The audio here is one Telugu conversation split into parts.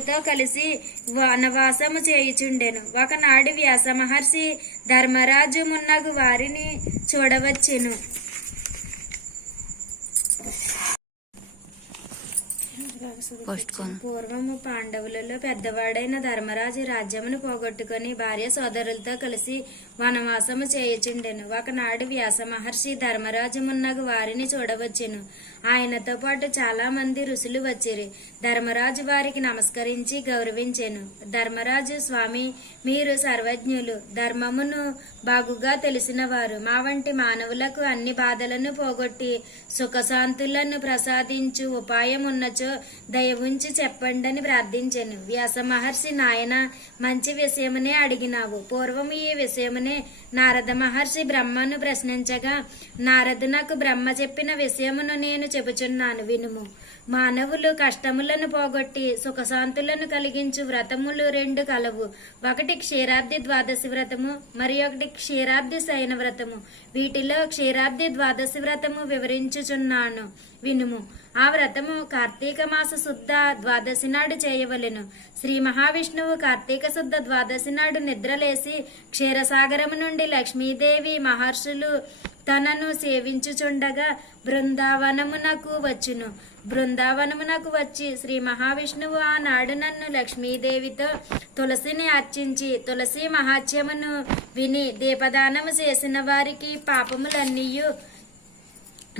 తో కలిసి వనవాసము చేయుచుండెను. ఒకనాడు వ్యాస మహర్షి ధర్మరాజు మున్నగు వారిని చూడవచ్చెను ఫస్ట్ కొను పూర్వము పాండవులలో పెద్దవాడైన ధర్మరాజు రాజ్యమును పోగొట్టుకుని భార్య సోదరులతో కలిసి వనవాసము చేయుచుండెను. ఒకనాడు వ్యాస మహర్షి ధర్మరాజుమున్నగు వారిని చూడవచ్చెను. ఆయనతో పాటు చాలా మంది ఋషులు వచ్చిరి. ధర్మరాజు వారికి నమస్కరించి గౌరవించెను. ధర్మరాజు స్వామి మీరు సర్వజ్ఞులు. ధర్మమును బాగుగా తెలిసినవారు. మా వంటి మానవులకు అన్ని బాధలను పోగొట్టి సుఖశాంతులను ప్రసాదించు ఉపాయం ఉన్నచో దయ ఉంచి చెప్పండని ప్రార్థించాను. వ్యాస మహర్షి నాయన మంచి విషయమునే అడిగినావు. పూర్వం ఈ విషయమునే నారద మహర్షి బ్రహ్మను ప్రశ్నించగా నారదు నాకు బ్రహ్మ చెప్పిన విషయమును నేను చెబుచున్నాను వినుము. మానవులు కష్టములను పోగొట్టి సుఖశాంతులను కలిగించు వ్రతములు రెండు కలవు. ఒకటి క్షీరాబ్ది ద్వాదశి వ్రతము మరి ఒకటి క్షీరాబ్ది శయన వ్రతము. వీటిలో క్షీరాబ్ది ద్వాదశి వ్రతము వివరించుచున్నాను వినుము. ఆ వ్రతము కార్తీక మాస శుద్ధ ద్వాదశి నాడు చేయవలెను. శ్రీ మహావిష్ణువు కార్తీక శుద్ధ ద్వాదశి నాడు నిద్రలేసి క్షీరసాగరము నుండి లక్ష్మీదేవి మహర్షులు తనను సేవించుచుండగా బృందావనమునకు వచ్చును. బృందావనమునకు వచ్చి శ్రీ మహావిష్ణువు ఆనాడు నన్ను లక్ష్మీదేవితో తులసిని అర్చించి తులసి మహాత్యమును విని దీపదానము చేసిన వారికి పాపములన్నీయు.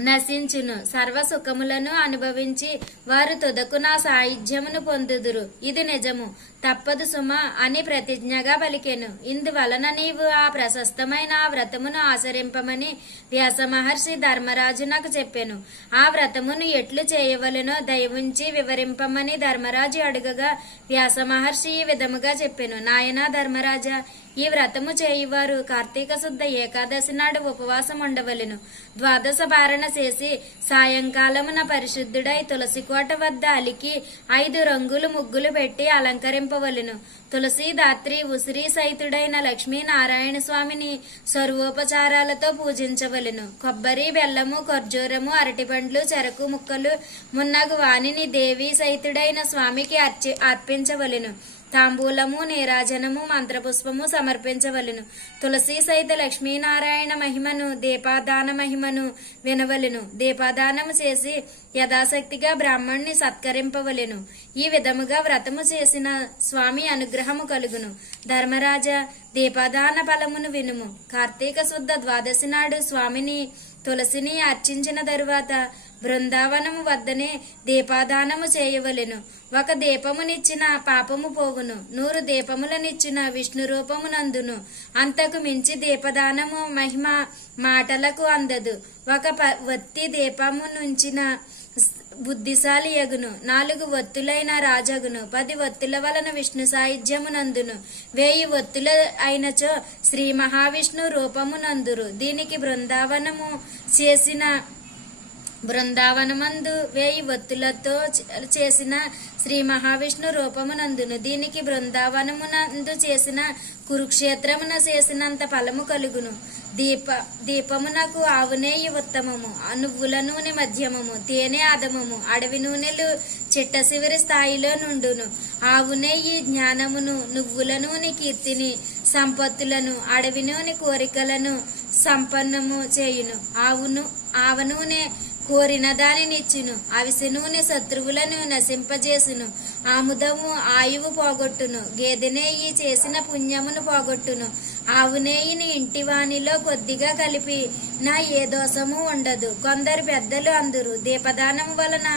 నశించును. సర్వ సుఖములను అనుభవించి వారు తుదకు నా సాయుధ్యమును పొందుదురు. ఇది నిజము. తప్పదు సుమ అని ప్రతిజ్ఞగా పలికెను. ఇందువలన నీవు ఆ ప్రశస్తమైన ఆ వ్రతమును ఆచరింపమని వ్యాస మహర్షి ధర్మరాజు నాకు చెప్పెను. ఆ వ్రతమును ఎట్లు చేయవలెనో దయవుంచి వివరింపమని ధర్మరాజు అడుగగా వ్యాస మహర్షి ఈ విధముగా చెప్పెను. నాయనా ధర్మరాజా ఈ వ్రతము చేయువారు కార్తీక శుద్ధ ఏకాదశి నాడు ఉపవాసం ఉండవలెను. ద్వాదశ బారణ చేసి సాయంకాలమున పరిశుద్ధుడై తులసి కోట వద్ద అలికి ఐదు రంగులు ముగ్గులు పెట్టి అలంకరింపవలెను తులసి తులసీదాత్రి ఉసిరి సైతుడైన లక్ష్మీనారాయణ స్వామిని సర్వోపచారాలతో పూజించవలెను. కొబ్బరి బెల్లము ఖర్జూరము అరటిపండ్లు చెరకు ముక్కలు మున్నగు వాణిని దేవి సైతుడైన స్వామికి అర్చి అర్పించవలెను. తాంబూలము నీరాజనము మంత్రపుష్పము సమర్పించవలెను. తులసి సహిత లక్ష్మీనారాయణ మహిమను దీపాదాన మహిమను వినవలెను. దీపాదానము చేసి యథాశక్తిగా బ్రాహ్మణ్ణి సత్కరింపవలెను. ఈ విధముగా వ్రతము చేసిన స్వామి అనుగ్రహము కలుగును. ధర్మరాజా దీపదాన ఫలమును వినుము. కార్తీక శుద్ధ ద్వాదశి నాడు స్వామిని తులసిని అర్చించిన తరువాత బృందావనము వద్దనే దీపాదానము చేయవలెను. ఒక దీపమునిచ్చిన పాపము పోవును. నూరు దీపములనిచ్చిన విష్ణు రూపమునందును. అంతకు మించి దీపదానము మహిమ మాటలకు అందదు. ఒక ప- వత్తి దీపము నుంచిన బుద్ధిశాలి యగును. నాలుగు ఒత్తులైన రాజగును. పది ఒత్తుల వలన విష్ణు సాయుధ్యమునందును. వేయి ఒత్తుల అయినచో శ్రీ మహావిష్ణు రూపమునందురు. దీనికి బృందావనము చేసిన బృందావనమందు వేయి ఒత్తులతో చేసిన శ్రీ మహావిష్ణు రూపమునందును. దీనికి బృందావనమునందు చేసిన కురుక్షేత్రమున చేసినంత ఫలము కలుగును. దీప దీపమునకు ఆవు నెయ్యి ఉత్తమము నువ్వుల నూనె మధ్యమము తేనె అదమము అడవి నూనెలు చిట్టశివిరి స్థాయిలో నుండును. ఆవు నెయ్యి జ్ఞానమును నువ్వుల నూనె కీర్తిని సంపత్తులను అడవి నూనె కోరికలను సంపన్నము చేయును. ఆవును ఆవ నూనె కోరిన దానినిచ్చును. అవిసె నూనె శత్రువులను నశింపజేసును. ఆముదము ఆయువు పోగొట్టును. గేదెనేయి చేసిన పుణ్యమును పోగొట్టును. ఆవునేయిని ఇంటివానిలో ఇంటి కొద్దిగా కలిపి నా ఏ దోషము ఉండదు. కొందరు పెద్దలు అందురు దీపదానం వలన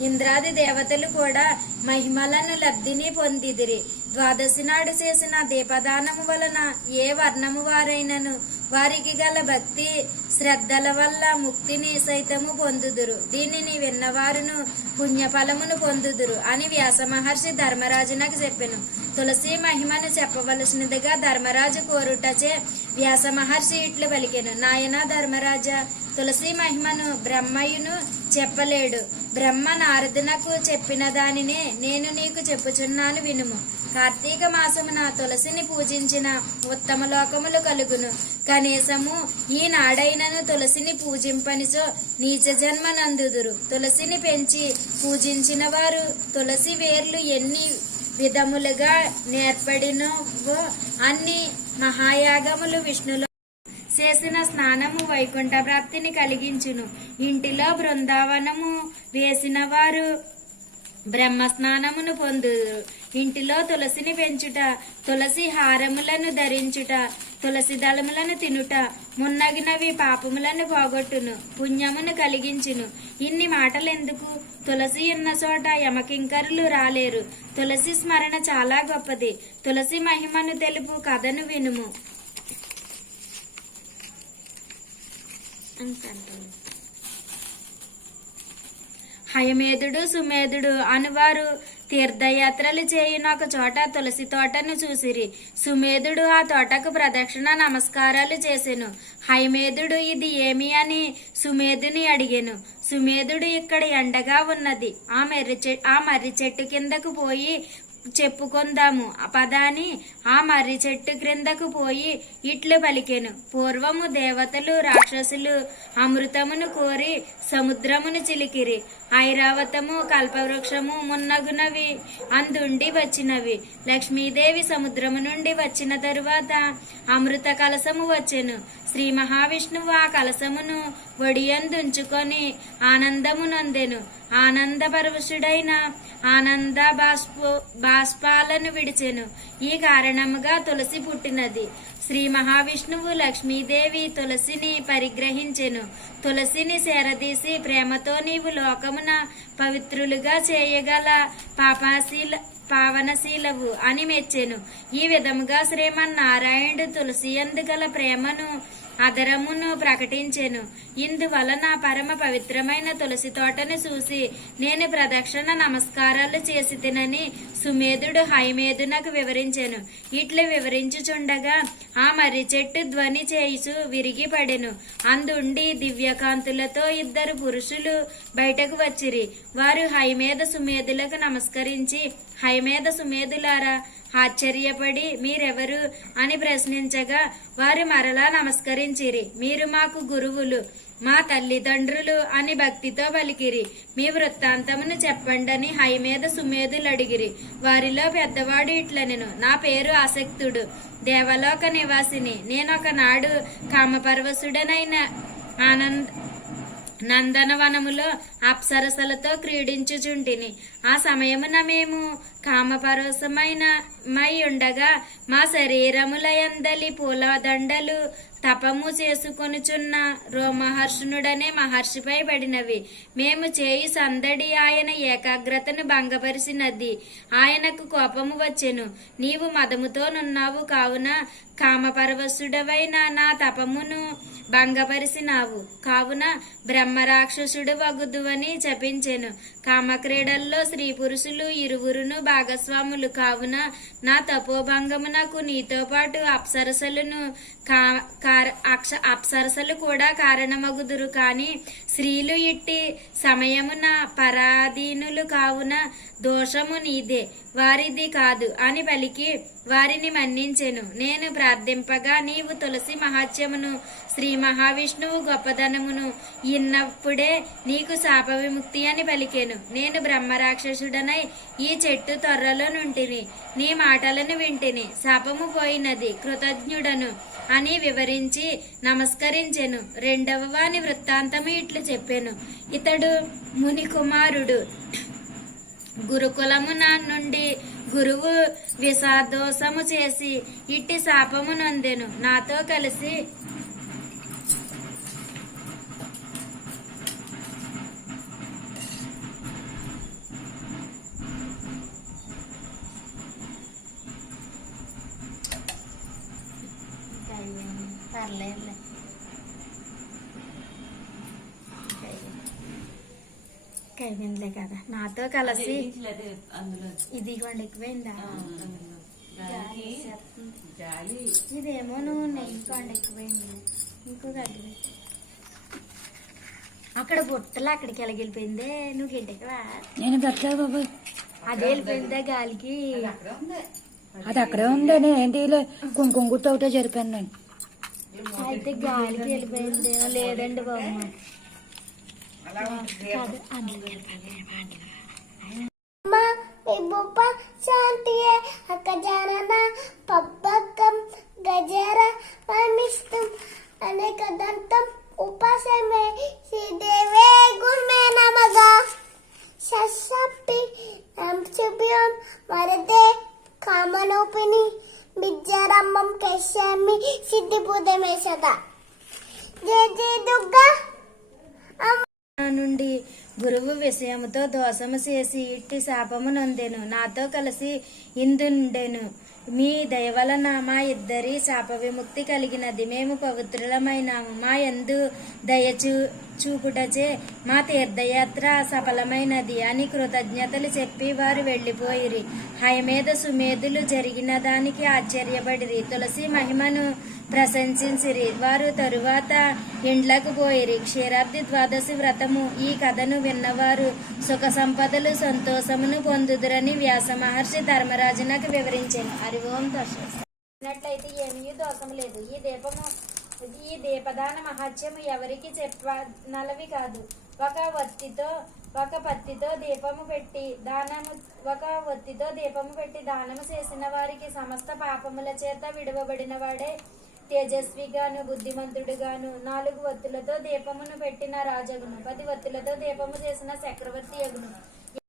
ఇంద్రాది దేవతలు కూడా మహిమలను లబ్ధిని పొందిదిరి. ద్వాదశి నాడు చేసిన దీపదానము వలన ఏ వర్ణము వారైనను? వారికి గల భక్తి శ్రద్ధల వల్ల ముక్తిని సైతము పొందుదురు. దీనిని విన్నవారును పుణ్యఫలమును పొందుదురు అని వ్యాస మహర్షి ధర్మరాజునకు చెప్పెను. తులసి మహిమను చెప్పవలసినదిగా ధర్మరాజు కోరుటచే వ్యాస మహర్షి ఇట్లు పలికెను. నాయనా ధర్మరాజా తులసి మహిమను బ్రహ్మయును చెప్పలేడు. బ్రహ్మ నారదునకు చెప్పిన దానినే నేను నీకు చెప్పుచున్నాను వినుము. కార్తీక మాసమున తులసిని పూజించిన ఉత్తమ లోకములు కలుగును. కనీసము ఈనాడైనను తులసిని పూజింపనిచో నీచ జన్మ నందుదురు తులసిని పెంచి పూజించిన వారు తులసి వేర్లు ఎన్ని విధములుగా నేర్పడినవో అన్ని మహాయాగములు విష్ణులో చేసిన స్నానము వైకుంఠ ప్రాప్తిని కలిగించును. ఇంటిలో బృందావనము వేసిన వారు బ్రహ్మ స్నానమును పొందుదురు ఇంటిలో తులసిని పెంచుట తులసి హారములను ధరించుట తులసి దళములను తినుట మున్నగినవి పాపములను పోగొట్టును పుణ్యమును కలిగించును. ఇన్ని మాటలు ఎందుకు తులసి ఉన్న చోట యమకింకరులు రాలేరు. తులసి స్మరణ చాలా గొప్పది. తులసి మహిమను తెలుపు కథను వినుము. అంతంటాను హయమేధుడు సుమేధుడు అనువారు తీర్థయాత్రలు చేయున ఒక చోట తులసి తోటను చూసిరి. సుమేధుడు ఆ తోటకు ప్రదక్షిణ నమస్కారాలు చేసెను. హయమేధుడు ఇది ఏమి అని సుమేధుని అడిగాను. సుమేధుడు ఇక్కడ ఎండగా ఉన్నది. ఆ మర్రి చె ఆ మర్రి చెట్టు కిందకు పోయి చెప్పుకొందాము. పదాని ఆ మర్రి చెట్టు క్రిందకు పోయి ఇట్లు పలికెను. పూర్వము దేవతలు రాక్షసులు అమృతమును కోరి సముద్రమును చిలికిరి. ఐరావతము కల్పవృక్షము మున్నగునవి అందుండి వచ్చినవి. లక్ష్మీదేవి సముద్రము నుండి వచ్చిన తరువాత అమృత కలసము వచ్చెను. శ్రీ మహావిష్ణువు ఆ కలసమును ఒడియందుంచుకొని ఆనందము నొందెను. ఆనందపరవశుడైన ఆనంద బాష్ప బాష్పాలను విడిచెను. ఈ కారణముగా తులసి పుట్టినది. శ్రీ మహావిష్ణువు లక్ష్మీదేవి తులసిని పరిగ్రహించెను. తులసిని సేరదీసి ప్రేమతో నీవు నామమున పవిత్రులుగా చేయగల పాపాశీల పావనశీలవు అని మెచ్చెను. ఈ విధముగా శ్రీమన్నారాయణుడు తులసియందు గల ప్రేమను అదరమును ప్రకటించెను. ఇందువలన పరమ పవిత్రమైన తులసి తోటను చూసి నేను ప్రదక్షిణ నమస్కారాలు చేసి తినని సుమేధుడు హైమేధునకు వివరించెను. ఇట్లు వివరించుచుండగా ఆ మర్రి చెట్టు ధ్వని చేయిచు విరిగి పడెను అందుండి దివ్యకాంతులతో ఇద్దరు పురుషులు బయటకు వచ్చిరి. వారు హైమేధ సుమేధులకు నమస్కరించి హైమేధ సుమేధులారా ఆశ్చర్యపడి మీరెవరు? అని ప్రశ్నించగా వారు మరలా నమస్కరించిరి. మీరు మాకు గురువులు మా తల్లిదండ్రులు అని భక్తితో పలికిరి. మీ వృత్తాంతమును చెప్పండని హైమేద సుమేధులు అడిగిరి వారిలో పెద్దవాడు ఇట్లనెను. నా పేరు ఆసక్తుడు దేవలోక నివాసిని. నేనొకనాడు కామపరవశుడనైన ఆనంద్ నందనవనములో అప్సరసలతో క్రీడించుచుంటిని. ఆ సమయమున మేము కామపరోసమైన మై ఉండగా మా శరీరములయందలి పూలదండలు తపము చేసుకొనుచున్న రోమహర్షునుడనే మహర్షిపై పడినవి. మేము చేయి సందడి ఆయన ఏకాగ్రతను భంగపరిచినది. ఆయనకు కోపము వచ్చెను. నీవు మదముతోనున్నావు కావున కామపరవశుడవైన నా తపమును భంగపరిచినావు. కావున బ్రహ్మరాక్షసుడు వగుదువని చెప్పించెను కామక్రీడల్లో స్త్రీ పురుషులు ఇరువురును భాగస్వాములు. కావున నా తపోభంగమునకు నీతో పాటు అప్సరసలను కా కార- అక్ష- అప్సరసలు కూడా కారణమగుదురు. కాని స్త్రీలు ఇట్టి సమయమున పరాధీనులు. కావున దోషము నీదే. వారిది కాదు. అని పలికి వారిని మన్నించెను. నేను ప్రార్థింపగా నీవు తులసి మహాత్యమును శ్రీ మహావిష్ణువు గొప్పదనమును ఇన్నప్పుడే నీకు శాప విముక్తి అని పలికెను. నేను బ్రహ్మరాక్షసుడనై ఈ చెట్టు త్వరలో నుంటిని నీ మాటలను వింటిని. శాపము పోయినది కృతజ్ఞుడను అని వివరించి నమస్కరించెను. రెండవ వాని వృత్తాంతము ఇట్లు చెప్పెను. ఇతడు మునికుమారుడు. గురుకులము గురుకులమున నుండి గురువు విషాదోషము చేసి ఇట్టి శాపము నొందెను. నాతో కలిసి పర్లేదులే. కైవిందిలే కదా. నాతో కలిసి అందులో. ఇది ఇవ్వండి ఎక్కువైందా ఇదేమో నువ్వు నెయ్యి కొండ ఎక్కువైంది. ఇంకో. అక్కడ బుట్టలు అక్కడికి ఎలాగెళ్ళిపోయిందే? నువ్వు గింటెక్కవా నేను పెట్టలేదు బాబాయ్ అదే వెళ్ళిపోయిందా గాలికి? అది అక్కడే ఉంది. నేను ఏంటి కుంకుమ గుర్తు ఒకటే జరిపాను నేను. అయితే గాలికి వెళ్ళిపోయింది లేదండి బాబు. Mama, ibu pak, cantik, akan jalan na. నుండి గురువు విషయముతో దోషము చేసి ఇట్టి శాపము నొందెను. నాతో కలిసి ఇందుండెను. మీ దయవలన మా ఇద్దరి శాప విముక్తి కలిగినది. మేము పవిత్రులమైనాము. మా యందు దయచూ చూపుటచే మా తీర్థయాత్ర సఫలమైనది అని కృతజ్ఞతలు చెప్పి వారు వెళ్ళిపోయిరి హయమేధ సుమేధులు జరిగిన దానికి ఆశ్చర్యపడిరి. తులసి మహిమను ప్రశంసించిరి. వారు తరువాత ఇండ్లకు పోయిరి. క్షీరాబ్ది ద్వాదశి వ్రతము ఈ కథను విన్నవారు సుఖ సంపదలు సంతోషమును పొందుదురని వ్యాస మహర్షి ధర్మరాజునకు వివరించాను. హరి ఓం దర్శనట్లయితే ఏమీ దోషం లేదు. ఈ దీపము ఈ దీపదాన మహత్యము ఎవరికి చెప్పనలవి కాదు. ఒక వత్తితో ఒక పత్తితో దీపము పెట్టి దానము ఒక ఒత్తితో దీపము పెట్టి దానము చేసిన వారికి సమస్త పాపముల చేత విడవబడిన వాడే తేజస్విగాను బుద్ధిమంతుడుగాను నాలుగు ఒత్తులతో దీపమును పెట్టిన రాజగును. పది ఒత్తులతో దీపము చేసిన చక్రవర్తి యగును.